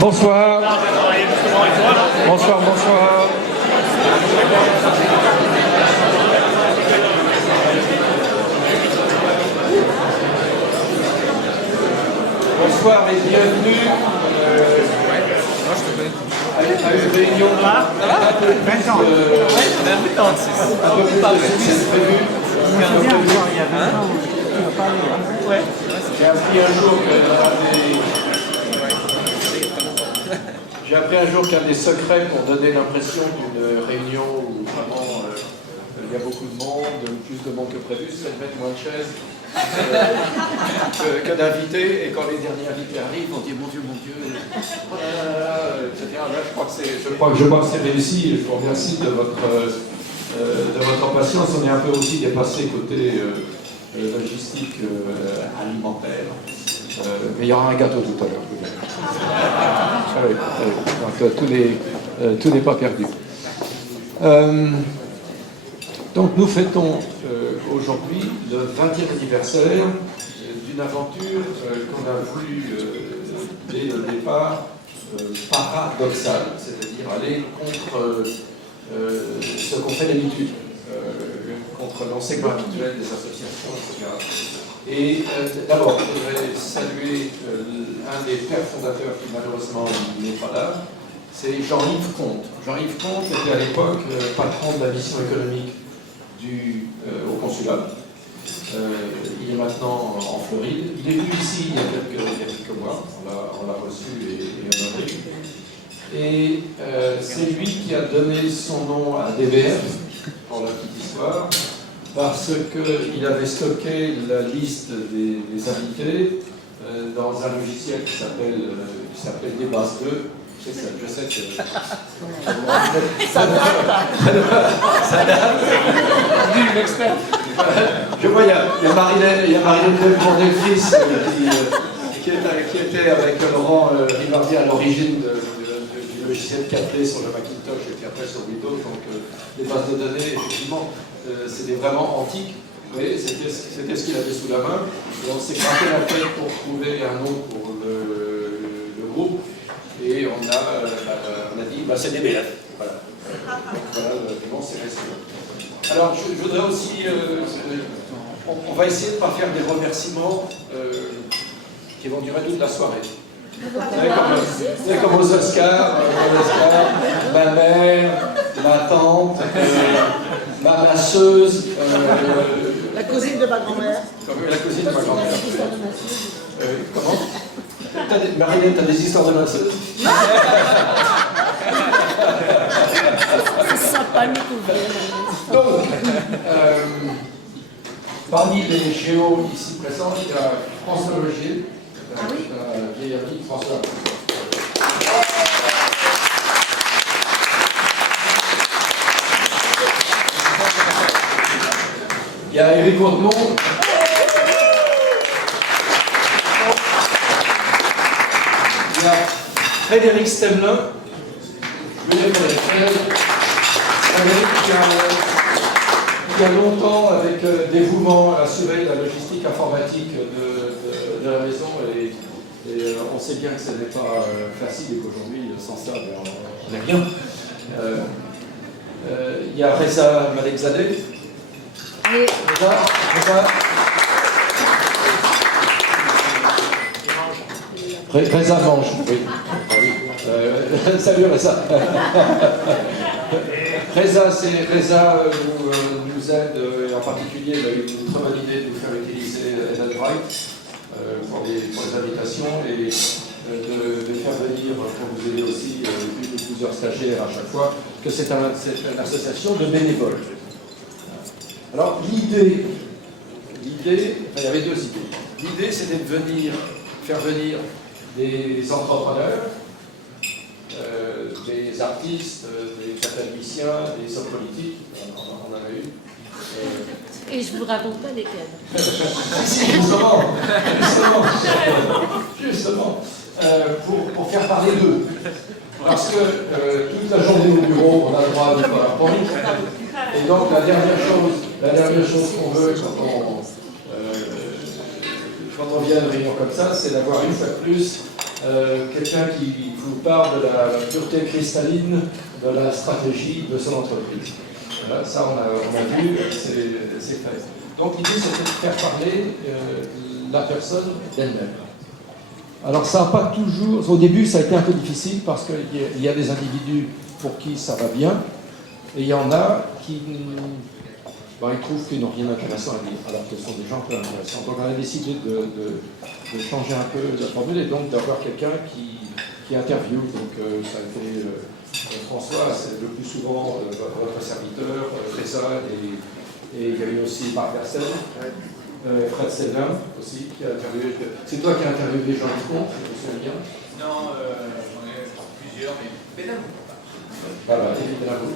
Bonsoir. Bonsoir, bonsoir. Bonsoir et bienvenue à une réunion un peu plus prévue. J'ai appris un jour qu'un des secrets pour donner l'impression d'une réunion où vraiment il y a beaucoup de monde, plus de monde que prévu, c'est de mettre moins de chaises que d'invités. Et quand les derniers invités arrivent, on dit mon Dieu, oh là là, etc. Là, je crois que c'est réussi. Je vous remercie de votre patience. On est un peu aussi dépassé côté logistique alimentaire. Mais il y aura un gâteau tout à l'heure. Donc tout n'est pas perdu. Donc nous fêtons aujourd'hui le 20e anniversaire d'une aventure qu'on a voulu dès le départ paradoxale, c'est-à-dire aller contre ce qu'on fait d'habitude, contre l'enseignement habituel des associations, etc. Et d'abord, je voudrais saluer un des pères fondateurs qui malheureusement n'est pas là, c'est Jean-Yves Comte. Jean-Yves Comte était à l'époque patron de la mission économique au consulat. Il est maintenant en Floride. Il est venu ici il y a quelques mois. On l'a reçu et honoré. Et c'est lui qui a donné son nom à DBF, pour la petite histoire, parce qu'il avait stocké la liste des invités dans un logiciel qui s'appelle Débase 2. Je sais que ça date. Nul expert. Je vois, il y a Marilène Delphis qui était avec Laurent Rivardier à l'origine du logiciel 4D sur le Macintosh et puis après sur Windows. Donc les bases de données, effectivement, c'était vraiment antique. Oui, c'était ce qu'il avait sous la main. Et on s'est gratté la tête pour trouver un nom pour le groupe. Et on a dit, c'est DBF. Voilà, le nom, c'est resté. Alors, je voudrais aussi, on va essayer de ne pas faire des remerciements qui vont durer toute la soirée. Vous savez, comme aux Oscars, ma mère, ma tante, ma masseuse, la cousine de ma grand-mère. La cousine de ma grand-mère. Comment? Marilène, t'as des histoires de masseuses? C'est sympa de découvrir. Donc, parmi les géos ici présents, il y a François Logier, vieil ami François. Il y a Éric Audemont. Il y a Frédéric Stemmelin. Frédéric qui a longtemps, avec dévouement, assuré la logistique informatique de la maison. Et on sait bien que ce n'est pas facile et qu'aujourd'hui, sans ça, on n'est rien. Il y a Reza Malekzadeh. Reza Mange, oui. Salut Reza. Reza nous aide, et en particulier, il a eu une très bonne idée de nous faire utiliser Eventbrite pour les invitations et de faire venir, pour vous aider aussi, une ou plusieurs stagiaires à chaque fois, que c'est une association de bénévoles. Alors l'idée, il y avait deux idées. L'idée, c'était de faire venir des entrepreneurs, des artistes, des académiciens, des hommes politiques, on en a eu. Et je vous raconte pas lesquels. Justement, pour faire parler d'eux. Parce que toute la journée au bureau, on a le droit de PowerPoint. Et donc la dernière chose qu'on veut quand on vient à une réunion comme ça, c'est d'avoir une fois de plus quelqu'un qui vous parle de la pureté cristalline de la stratégie de son entreprise. Voilà, ça on a vu, c'est fait. Donc l'idée c'était de faire parler la personne d'elle-même. Alors ça n'a pas toujours, au début ça a été un peu difficile parce qu'il y a des individus pour qui ça va bien et il y en a qui ils trouvent qu'ils n'ont rien d'intéressant à dire alors que ce sont des gens peu intéressants. Donc on a décidé de changer un peu la formule et donc d'avoir quelqu'un qui interviewe. Donc ça a été François, c'est le plus souvent votre serviteur, Tressa, et il y a eu aussi Marc Versel, Fred Sellin aussi, qui a interviewé. C'est toi qui as interviewé Jean Dupont, je me souviens bien. Non, j'en ai plusieurs, mais Benamou. Voilà, évidemment.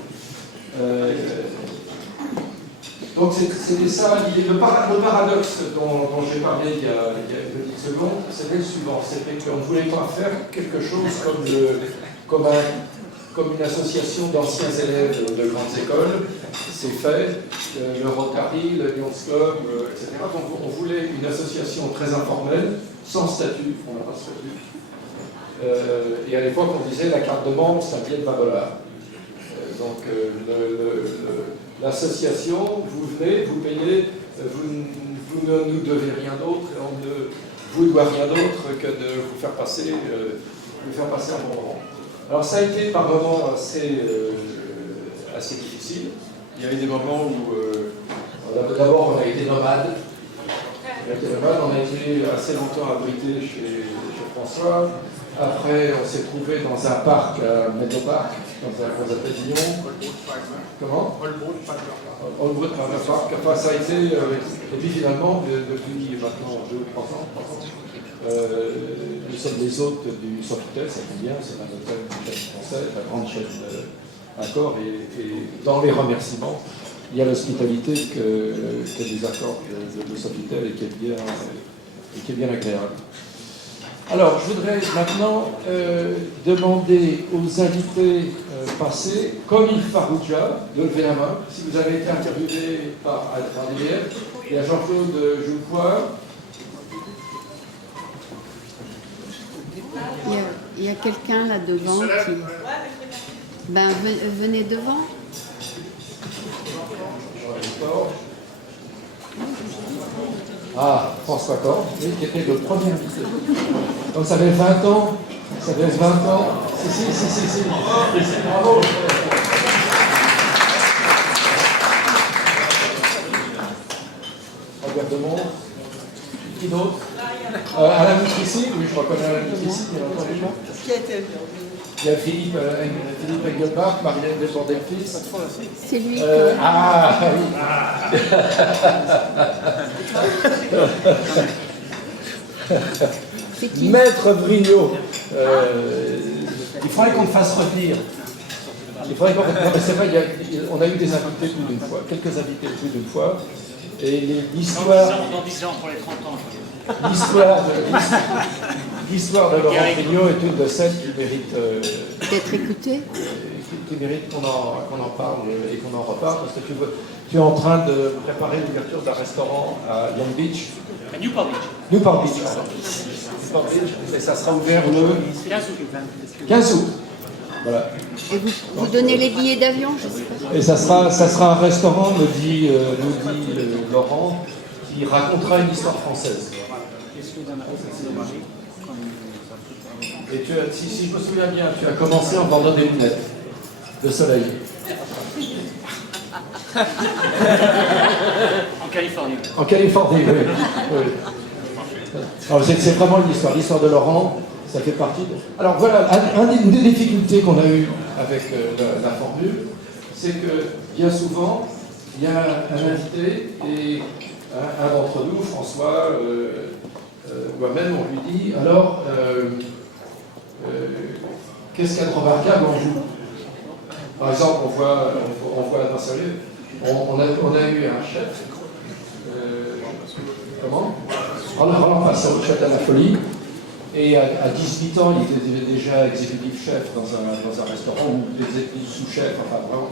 Donc c'était ça, le paradoxe dont j'ai parlé il y a une petite seconde, c'était le suivant, c'était qu'on ne voulait pas faire quelque chose comme une association d'anciens élèves de grandes écoles, c'est fait, le Rotary, le Lions Club, etc. Donc on voulait une association très informelle, sans statut, on n'a pas de statut. Et à l'époque on disait la carte de membre, c'est un billet de 20 $. Donc l'association, vous venez, vous payez, vous ne nous devez rien d'autre, et on ne vous doit rien d'autre que de vous faire passer un bon moment. Alors ça a été par moments assez difficile. Il y a eu des moments où d'abord on a été nomade. On a été assez longtemps abrité chez François. Après on s'est trouvé dans un parc à Meadowpark, dans un pavillon. Comment Holbrook Park. Enfin ça a été. Et puis finalement, depuis maintenant 2 ou 3 ans, nous sommes les hôtes du Sofitel, ça tombe bien, c'est un hôtel d'une chaîne française, la grande chaîne Accor, et dans les remerciements, il y a l'hospitalité que des accords de Sofitel et qui est bien agréable. Alors, je voudrais maintenant demander aux invités passés, comme Yves Farrugia, de lever la main, si vous avez été interviewé par l'IDF, et à Jean-Claude Joucois. Il y a quelqu'un là devant qui... Ben, venez devant. Ah, François Corr, qui était le premier invité. Donc ça fait 20 ans. Ça fait 20 ans. Si. Bravo. Regarde-moi. Qui d'autre Alain Mitrici, oui, je reconnais Alain Mitrici, bien entendu. Qui a été Il y a Philippe Engelbach, Marianne Desbordes-Fils. C'est lui. Ah oui. C'est qui? Maître Vrignot. Il faudrait qu'on le fasse revenir. Non, mais c'est vrai, on a eu des invités plus d'une fois, quelques invités plus d'une fois. Et l'histoire. Dans 10 ans, pour les 30 ans. L'histoire de Laurent Vrignot est une de celles qui mérite D'être écouté. Qui mérite qu'on en parle et qu'on en reparle, parce que tu es en train de préparer l'ouverture d'un restaurant à Long Beach. À Newport Beach. Newport Beach, et ça sera ouvert le 15 août. 15 août. Voilà. Et vous donnez les billets d'avion, je sais pas. Et ça sera un restaurant, nous dit Laurent, qui racontera une histoire française. Et si je me souviens bien, tu as commencé en vendant des lunettes de soleil. En Californie. En Californie, oui. Alors, c'est vraiment l'histoire de Laurent, ça fait partie de... Alors voilà, une des difficultés qu'on a eues avec la formule, c'est que bien souvent, il y a un invité et un d'entre nous, François, moi-même, on lui dit, alors, qu'est-ce qu'il y a de remarquable en vous? Par exemple, on voit non sérieux, on a eu un chef, comment Roland Passot, chef de la folie, et à 18 ans, il était déjà exécutif chef dans un restaurant, ou exécutif sous-chef, enfin vraiment.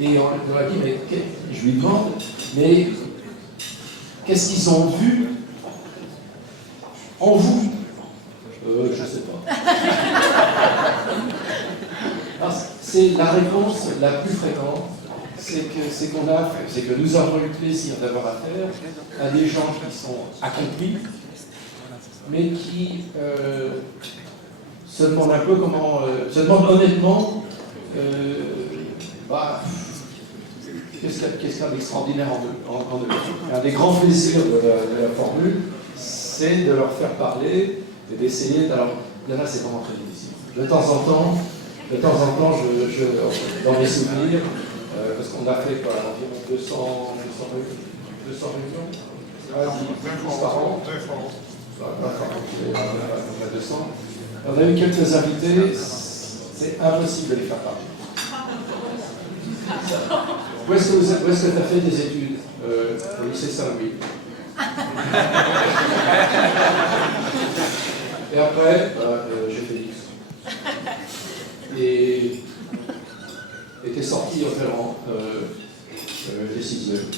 Et on a dit, mais je lui demande, mais qu'est-ce qu'ils ont vu en vous? Je ne sais pas. c'est la réponse la plus fréquente, c'est que nous avons eu le plaisir d'avoir affaire à des gens qui sont accomplis, mais qui se demandent un peu comment, se demandent honnêtement, qu'est-ce qu'il y a d'extraordinaire en eux. Un des grands plaisirs de la formule, c'est de leur faire parler et d'essayer. Alors, là, c'est vraiment très difficile. De temps en temps, dans mes souvenirs, parce qu'on a fait quoi, environ 200 réunions, 10 par an. On a 200. On a eu quelques invités, c'est impossible de les faire parler. Où est-ce que tu as fait des études au lycée Saint-Louis. Et après, j'ai fait l'X. Et t'es sorti en ferrant les 6 heures.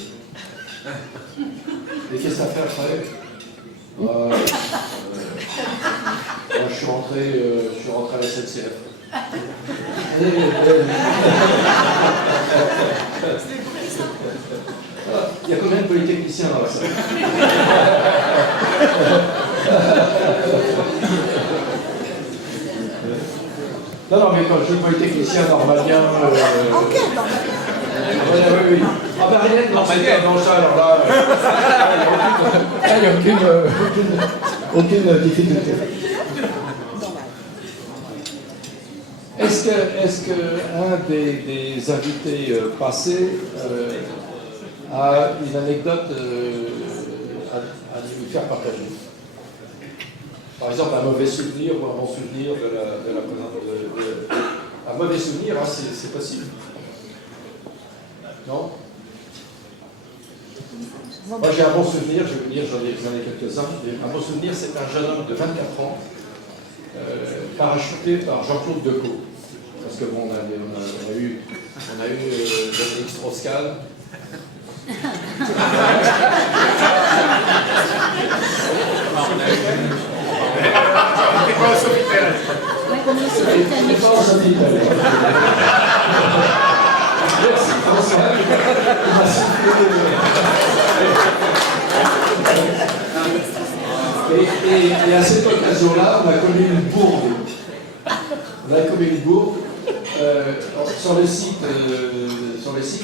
Et qu'est-ce que t'as fait après? Je suis rentré à la SNCF. Il y a combien de polytechniciens dans la salle? Non, mais quand je dis polytechnicien normalien... oui. Ah ben rien de dans ça, alors là... Il n'y a aucune difficulté. Est-ce qu'un des invités passés a une anecdote à nous faire partager? Par exemple, un mauvais souvenir ou un bon souvenir de la présence. Un mauvais souvenir, hein, c'est possible. Non? Moi, j'ai un bon souvenir, je vais vous dire, j'en ai quelques-uns. Un bon souvenir, c'est un jeune homme de 24 ans, parachuté par Jean-Claude Decaux. Parce que bon, on a eu Dominique Strauss-Kahn. C'était pas au Sofitel. Ouais, comme le Sofitel. Merci François. Et à cette occasion-là, on a commis une bourde. Sur le site, à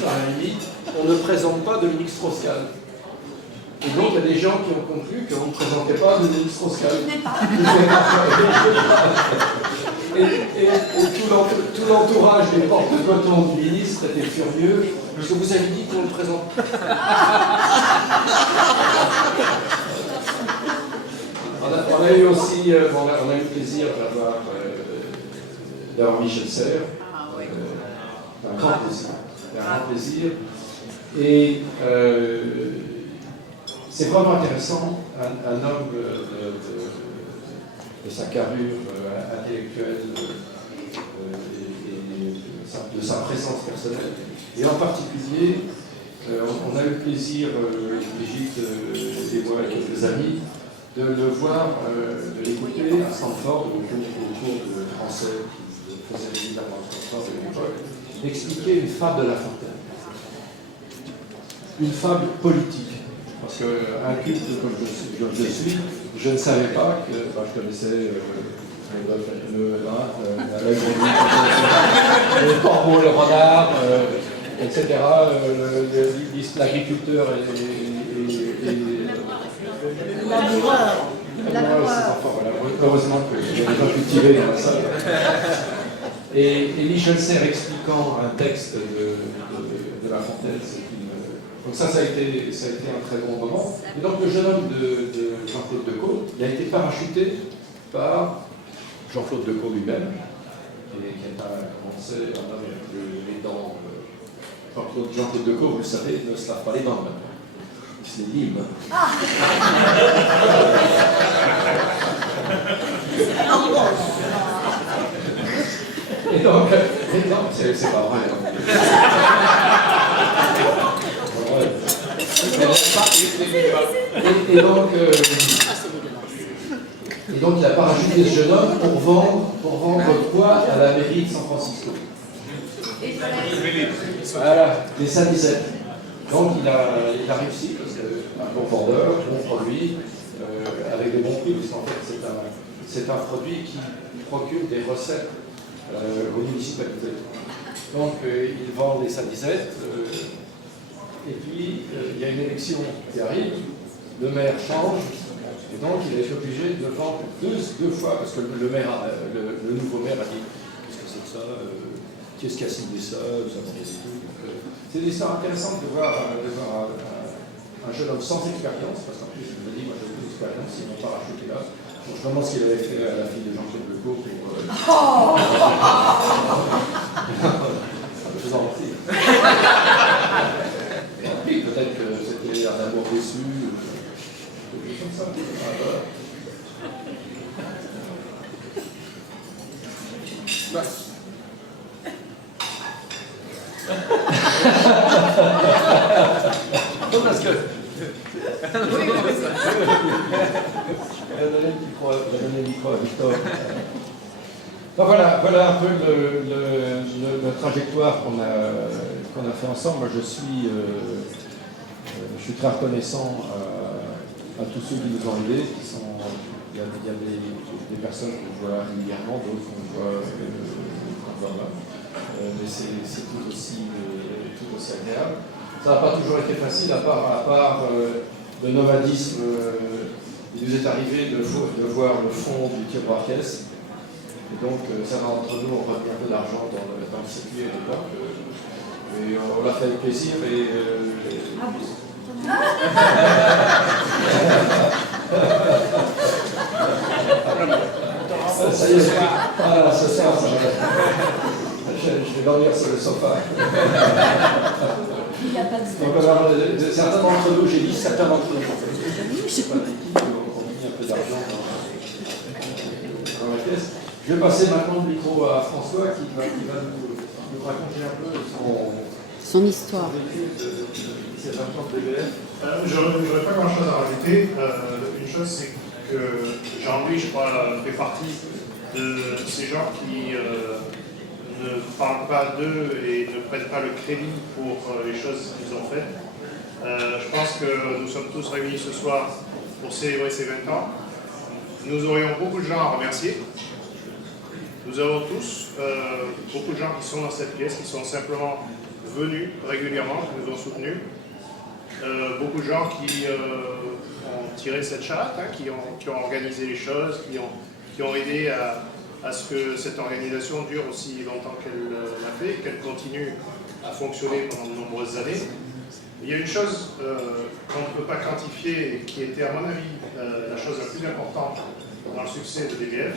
la limite, on ne présente pas Dominique Strauss-Kahn. Et donc, il y a des gens qui ont conclu qu'on ne présentait pas Dominique Strauss-Kahn. Et tout l'entourage des porte-cotons du ministre était furieux, parce que vous avez dit qu'on le présente. On a eu aussi, on a eu le plaisir d'avoir Michel Serres. Un grand plaisir. Et c'est vraiment intéressant, un homme de sa carrure intellectuelle et de sa présence personnelle. Et en particulier, on a eu le plaisir, Brigitte et moi et quelques amis, de le voir, de l'écouter à Stanford, au cours de français qui faisait évidemment Stanford de l'époque, d'expliquer une fable de La Fontaine. Une fable politique. Parce qu'un culte comme je suis, je ne savais pas que je connaissais le corbeau, le renard, etc. L'agriculteur et Laboureur. Heureusement qu'il y a des gens cultivés dans la salle. Et Michel Serres expliquant un texte de La Fontaine, donc ça a été un très bon moment. Et donc le jeune homme de Jean-Claude Decaux, il a été parachuté par Jean-Claude Decaux lui-même, qui a commencé un homme avec les dents. Jean-Claude Decaux, vous le savez, ne se lave pas les dents maintenant. C'est libre. Et donc, c'est pas vrai. Et donc il a parachuté ce jeune homme pour vendre quoi à la mairie de San Francisco. Voilà, les 5-17. Donc il a réussi, parce qu'un bon vendeur, bon produit, avec des bons prix, parce qu'en fait c'est un produit qui procure des recettes aux municipalités. Donc ils vendent les 5-17, et puis il y a une élection qui arrive, le maire change, et donc il est obligé de vendre deux fois, parce que le nouveau maire a dit qu'est-ce que c'est que ça, qui est-ce qui a signé ça, ça des trucs. C'est une histoire intéressante de voir un jeune homme sans expérience, parce qu'en plus je me dis, moi j'ai aucune expérience, ils m'ont pas racheté là. Donc, je me demande ce qu'il avait fait à la fille de Jean-Claude Legault pour. Je vous en prie. Et peut-être que c'était un amour déçu, ou quelque chose comme ça. Voilà. Non, parce que. donner le micro à Victor. Donc voilà un peu la trajectoire qu'on a fait ensemble. Moi, je suis très reconnaissant à tous ceux qui nous ont aidés. Il y a des personnes qu'on voit régulièrement, d'autres qu'on voit là. Mais c'est tout aussi agréable. Ça n'a pas toujours été facile, à part le nomadisme. Il nous est arrivé de voir le fond du tiroir-caisse. Et donc, ça va entre nous, on va un peu d'argent dans le circuit à l'époque. Et on l'a fait avec plaisir. Ça y est, ce soir, je vais dormir sur le sofa. Il n'y a pas de Donc, alors, certains d'entre nous, j'ai dit certains d'entre nous, je ne sais pas qui, on a mis un peu d'argent dans la caisse. Je vais passer maintenant le micro à François qui va nous raconter un peu son histoire. vécu de ces 20 ans de BBF. Je n'aurais pas grand-chose à rajouter. Une chose, c'est que Jean-Louis, je crois, fait partie de ces gens qui ne parlent pas d'eux et ne prennent pas le crédit pour les choses qu'ils ont faites. Je pense que nous sommes tous réunis ce soir pour célébrer ces 20 ans. Nous aurions beaucoup de gens à remercier. Nous avons tous beaucoup de gens qui sont dans cette pièce, qui sont simplement venus régulièrement, qui nous ont soutenus. Beaucoup de gens qui ont tiré cette charrette, qui ont organisé les choses, qui ont aidé à ce que cette organisation dure aussi longtemps qu'elle l'a fait, qu'elle continue à fonctionner pendant de nombreuses années. Il y a une chose qu'on ne peut pas quantifier et qui était à mon avis la chose la plus importante dans le succès de DBF,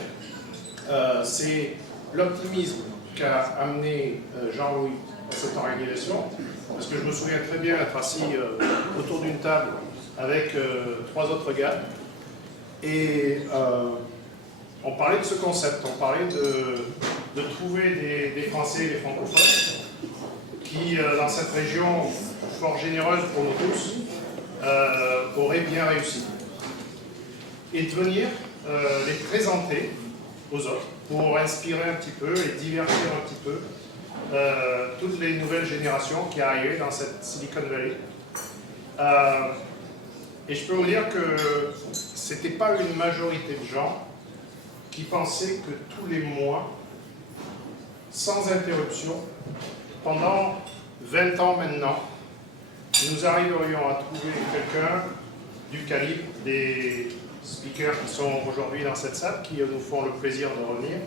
c'est l'optimisme qu'a amené Jean-Louis à cette organisation. Parce que je me souviens très bien être assis autour d'une table avec 3 autres gars et on parlait de ce concept, on parlait de trouver des Français et des francophones qui, dans cette région fort généreuse pour nous tous, auraient bien réussi. Et de venir les présenter aux autres pour inspirer un petit peu et divertir un petit peu toutes les nouvelles générations qui arrivaient dans cette Silicon Valley. Et je peux vous dire que ce n'était pas une majorité de gens qui pensaient que tous les mois, sans interruption, pendant 20 ans maintenant, nous arriverions à trouver quelqu'un du calibre des speakers qui sont aujourd'hui dans cette salle, qui nous font le plaisir de revenir,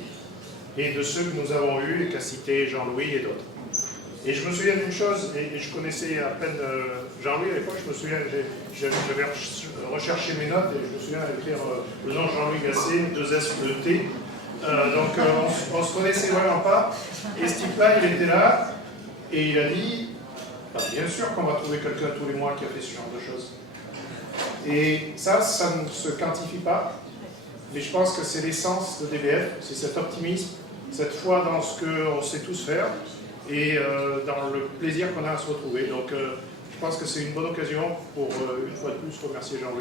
et de ceux que nous avons eus, qu'a cité Jean-Louis et d'autres. Et je me souviens d'une chose, et je connaissais à peine Jean-Louis à l'époque, je me souviens, j'avais recherché mes notes, et je me souviens d'écrire le nom Jean-Louis Gasset, 2 S, 2 T. Donc on ne se connaissait vraiment pas, et ce type-là, il était là, et il a dit, bien sûr qu'on va trouver quelqu'un tous les mois qui a fait ce genre de choses. Et ça ne se quantifie pas, mais je pense que c'est l'essence de DBF, c'est cet optimisme, cette foi dans ce qu'on sait tous faire et dans le plaisir qu'on a à se retrouver. Donc je pense que c'est une bonne occasion pour une fois de plus remercier Jean-Louis.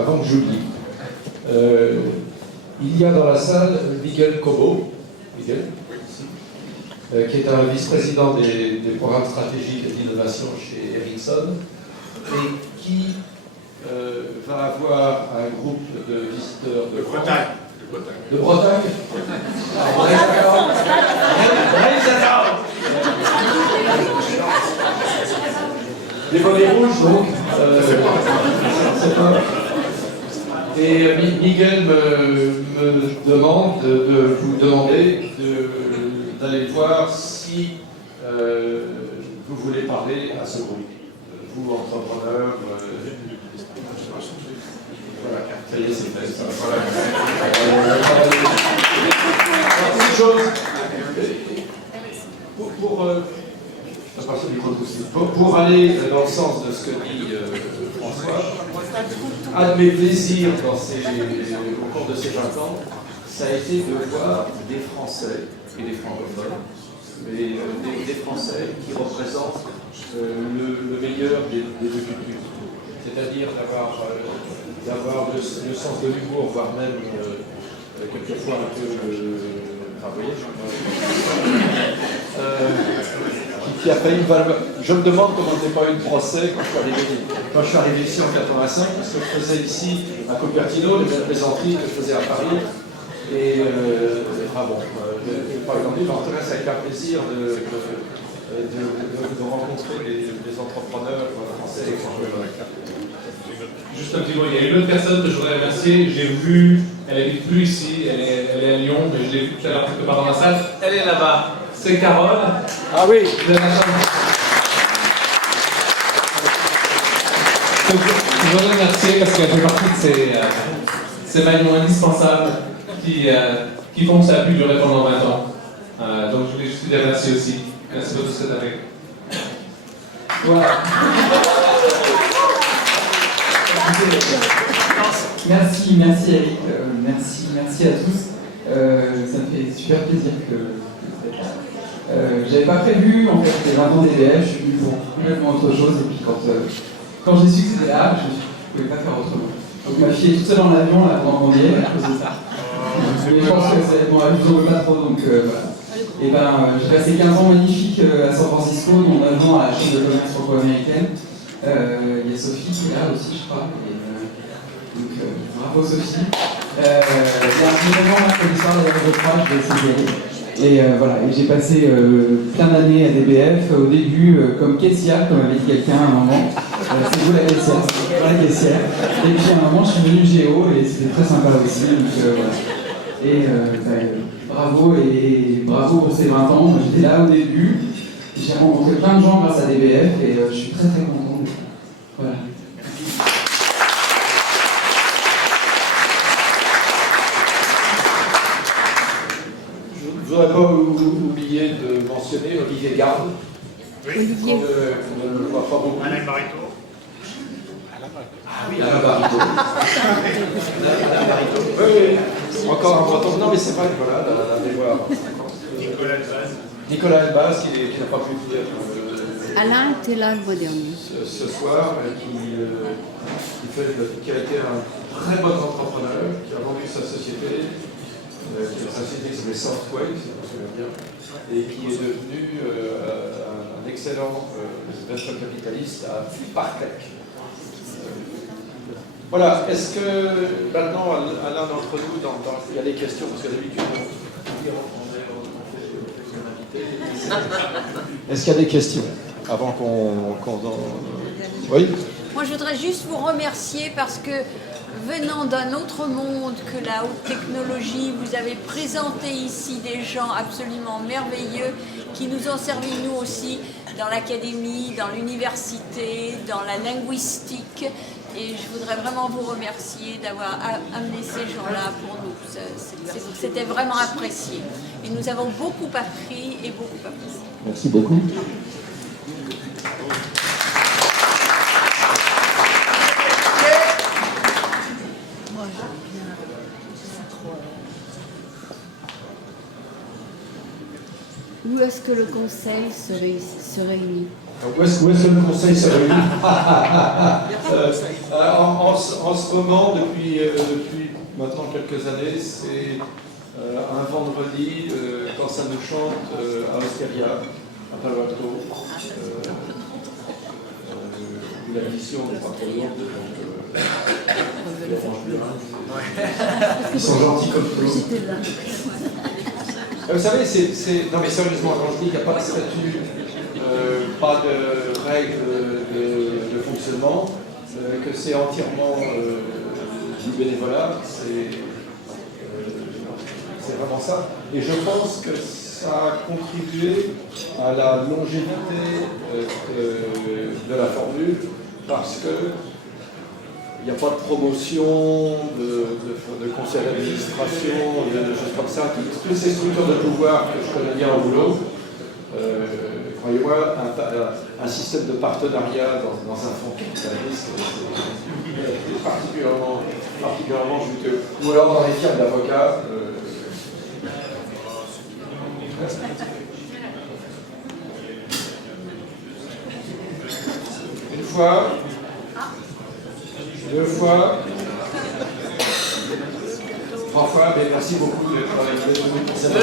avant que j'oublie. Il y a dans la salle Miguel Cobo, Miguel, qui est un vice-président des programmes stratégiques et d'innovation chez Ericsson, et qui va avoir un groupe de visiteurs de Bretagne. De Bretagne. Les bonnets rouges, donc. C'est pas... Et Miguel me demande de vous demander d'aller voir si vous voulez parler à ce groupe. Vous, entrepreneurs, voilà, ça y est, c'est fait. Ça, voilà. Une chose, pour aller dans le sens de ce que dit François, un de mes plaisirs au cours de ces 20 ans, ça a été de voir des Français et des francophones, mais des Français qui représentent le meilleur des deux cultures. C'est-à-dire d'avoir le sens de l'humour, voire même quelquefois un peu qui a failli valoir. Je me demande comment je n'ai pas eu de procès quand je suis arrivé ici en 85, parce que je faisais ici à Cupertino les mêmes plaisanteries que je faisais à Paris. Et pas aujourd'hui, mais en tout cas, ça a été un plaisir de rencontrer des entrepreneurs français et étrangers. Juste un petit mot, il y a une autre personne que je voudrais remercier. J'ai vu, elle n'habite plus ici, elle est à Lyon, mais je l'ai vue tout à l'heure quelque part dans la salle. Elle est là-bas. C'est Carole. Ah oui. De la chambre. Je voudrais remercier parce qu'elle fait partie de ces maillons indispensables qui font que ça a pu durer pendant 20 ans. Donc je voulais juste les remercier aussi. Merci pour tout cette année. Voilà. Merci Eric, merci à tous. Ça me fait super plaisir que vous êtes là. J'avais pas prévu en fait les 20 ans d'EDF, je suis venu pour complètement autre chose et puis quand j'ai su que c'était là, je ne pouvais pas faire autrement. Donc ma fille est toute seule dans l'avion là pendant qu'on y est à cause de ça. Mais je pense que c'est bon, je vous en veux pas trop donc voilà. Et j'ai passé 15 ans magnifiques à San Francisco, dont 9 ans à la Chambre de commerce franco-américaine. Il y a Sophie qui est là aussi, je crois. Donc bravo Sophie. Il y a un petit moment mercredi soir d'ailleurs je crois, je vais essayer d'y aller. Et voilà, et j'ai passé plein d'années à DBF, au début comme caissière, comme avait dit quelqu'un à un moment. C'est vous la caissière, c'est la caissière. Et puis à un moment je suis venu géo et c'était très sympa aussi. Donc voilà. Et bravo pour ces 20 ans. Moi, j'étais là au début. J'ai rencontré plein de gens grâce à DBF et je suis très très content. Voilà. Je ne voudrais pas oublier de mentionner Olivier Garde. Olivier. On ne le voit pas beaucoup. Alain Barito. Ah oui, Alain Barito. Alain Barito. Oui. Encore un breton. Non, mais c'est vrai, voilà, d'aller voir. Nicolas Elbaz, qui n'a pas pu venir. Alain était là le mois dernier. Ce soir, qui a été un très bon entrepreneur, qui a vendu sa société, qui est une société qui s'appelait Softway, si je me souviens bien, et qui est devenu un excellent venture capitaliste à Partech. Voilà, est-ce que maintenant, à l'un d'entre nous, il y a des questions, parce que d'habitude, est-ce qu'il y a des questions avant qu'on Oui. Moi, je voudrais juste vous remercier parce que, venant d'un autre monde que la haute technologie, vous avez présenté ici des gens absolument merveilleux qui nous ont servi, nous aussi, dans l'académie, dans l'université, dans la linguistique. Et je voudrais vraiment vous remercier d'avoir amené ces gens-là pour nous. C'était vraiment apprécié. Et nous avons beaucoup appris et beaucoup apprécié. Merci beaucoup. Où est-ce que le conseil se réunit? Où est-ce que le conseil se réunit en ce moment, depuis maintenant quelques années, c'est un vendredi quand ça nous chante à Oscaria, à Palo Alto. Où la mission n'est pas trop lourde, donc ils sont gentils comme tout. Vous savez, non mais sérieusement, quand je dis qu'il n'y a pas de statut, pas de règles de fonctionnement, que c'est entièrement du bénévolat, c'est vraiment ça. Et je pense que ça a contribué à la longévité de la formule, parce que il n'y a pas de promotion, de conseil d'administration, de choses comme ça. Toutes ces structures de pouvoir que je connais bien au boulot, croyez-moi, un système de partenariat dans un fonds capitaliste, c'est particulièrement juteux. Ou alors dans les firmes d'avocats. Une fois, deux fois, trois fois, mais merci beaucoup d'être avec nous pour cette